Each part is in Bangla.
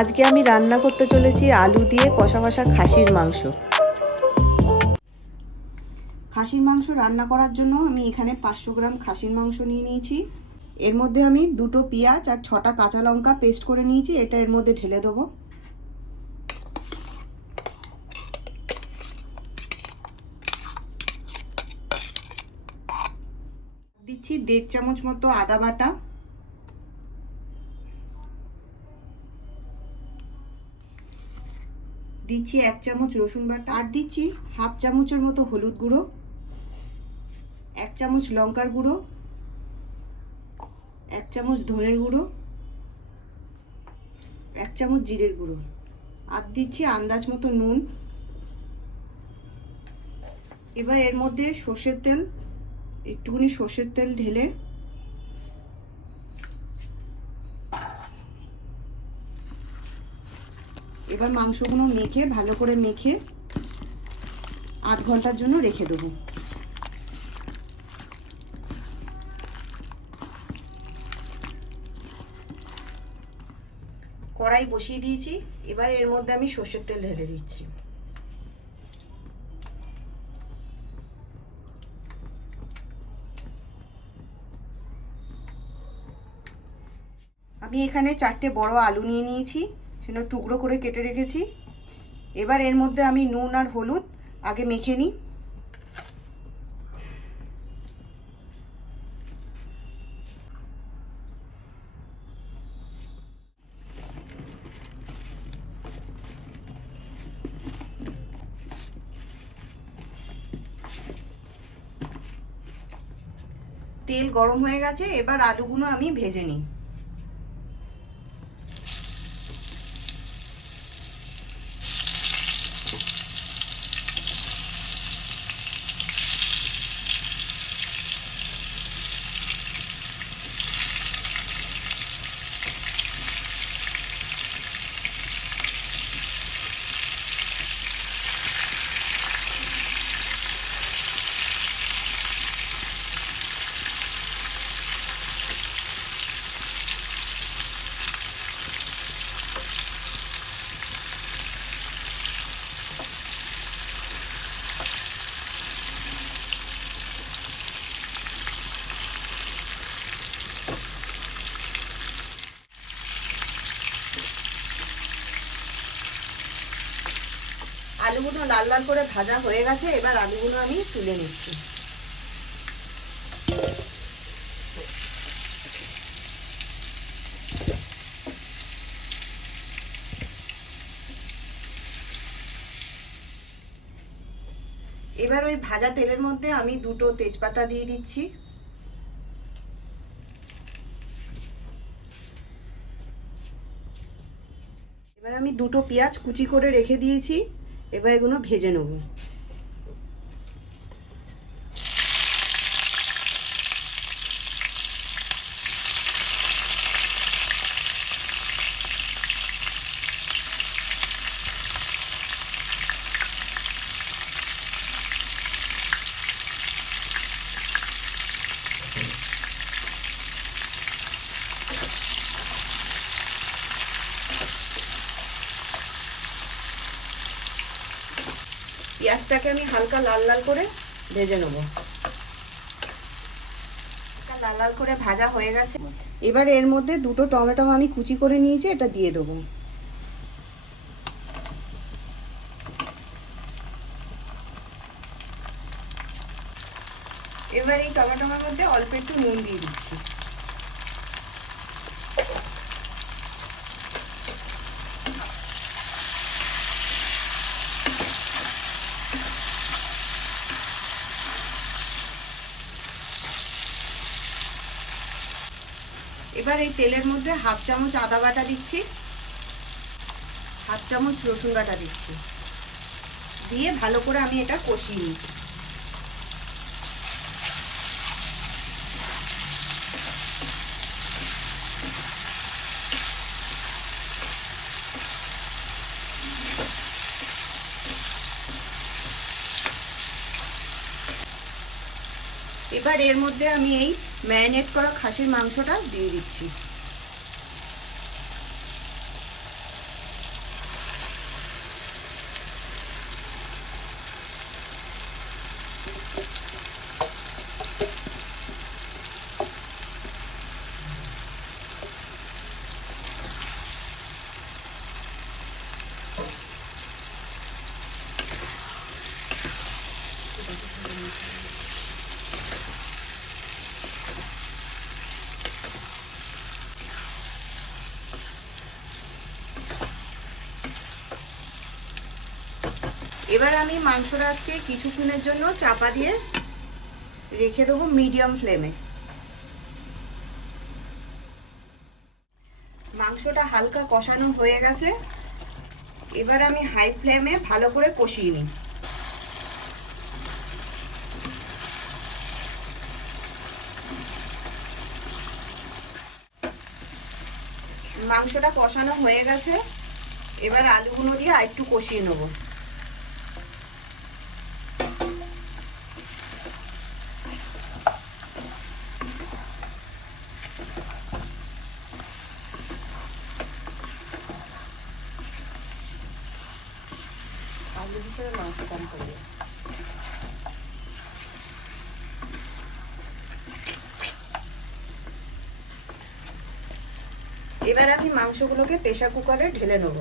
আজকে আমি রান্না করতে চলেছি আলু দিয়ে কষা কষা খাসির মাংস। খাসির মাংস রান্না করার জন্য আমি এখানে 500 গ্রাম খাসির মাংস নিয়ে নিয়েছি। এর মধ্যে আমি 2টো পেঁয়াজ আর 6টা কাঁচা লঙ্কা পেস্ট করে নিয়েছি, এটা এর মধ্যে ঢেলে দেবো। দিচ্ছি 1.5 চামচ মতো আদা বাটা, দিচ্ছি 1 চামচ রসুন বাটা, আর দিচ্ছি হাফ চামচের মতো হলুদ গুঁড়ো, 1 চামচ লঙ্কার গুঁড়ো, 1 চামচ ধনের গুঁড়ো, 1 চামচ জিরের গুঁড়ো, আর দিচ্ছি আন্দাজ মতো নুন। এবার এর মধ্যে সর্ষের তেল, একটুখানি সর্ষের তেল ঢেলে এবার মাংসগুলো মেখে ভালো করে মেখে আধ ঘন্টার জন্য রেখে দেবো। কড়াই বসিয়ে দিয়েছি, এবার এর মধ্যে আমি সর্ষের তেল ঢেলে দিচ্ছি। আমি এখানে 4টে বড় আলু নিয়ে নিয়েছি, সেটা টুকরো করে কেটে রেখেছি। এবার এর মধ্যে আমি নুন আর হলুদ আগে মেখে নিই। তেল গরম হয়ে গেছে, এবার আলুগুলো আমি ভেজে নিই। আলুগুলো লাল লাল করে ভাজা হয়ে গেছে, এবার আলুগুলো আমি তুলে নিচ্ছি। এবার ওই ভাজা তেলের মধ্যে আমি 2টো তেজপাতা দিয়ে দিচ্ছি। এবার আমি 2টো পেঁয়াজ কুচি করে রেখে দিয়েছি, এবার এগুলো ভেজে নেব। পেঁয়াজটাকে আমি হালকা লাল লাল করে ভেজে নেব। লাল লাল করে ভাজা হয়ে গেছে, এবার এর মধ্যে 2টো টমেটো আমি কুচি করে নিয়েছি, এটা দিয়ে দেবো। এবার এই টমেটোর মধ্যে অল্প একটু নুন দিয়ে দিচ্ছি। এবার এই তেলের মধ্যে হাফ চামচ আদা বাটা দিচ্ছি, হাফ চামচ রসুন বাটা দিচ্ছি, দিয়ে ভালো করে আমি এটা কষিয়ে নিচ্ছি। এবার এর মধ্যে আমি এই ম্যারিনেট করা খাসির মাংসটা দিয়ে দিচ্ছি। এবার আমি মাংসটাকে কিছুক্ষণের জন্য চাপা দিয়ে রেখে দেবো মিডিয়াম ফ্লেমে। মাংসটা হালকা কষানো হয়ে গেছে, এবার আমি হাই ফ্লেমে ভালো করে কষিয়ে নিই। মাংসটা কষানো হয়ে গেছে, এবার আলুগুলো দিয়ে আরেকটু কষিয়ে নেব। আলু হিসেবে মাংস কম করবে। এবার আমি মাংসগুলোকে প্রেসার কুকারে ঢেলে নেব।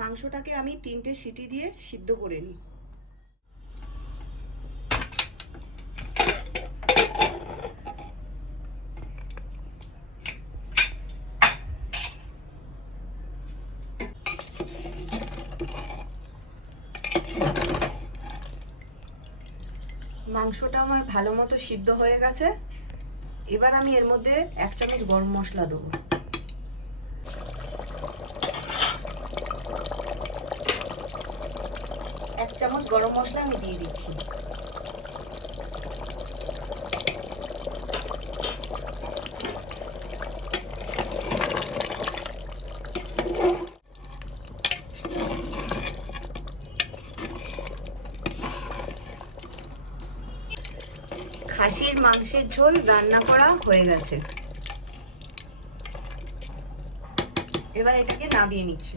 মাংসটাকে আমি 3টে সিটি দিয়ে সিদ্ধ করে নিই। মাংসটা আমার ভালো মতো সিদ্ধ হয়ে গেছে, এবার আমি এর মধ্যে 1 চামচ গরম মশলা দেবো। এক চামচ গরম মশলা আমি দিয়ে দিচ্ছি। খাসির মাংসের ঝোল রান্না করা হয়ে গেছে, এবার এটাকে নামিয়ে নিচ্ছি।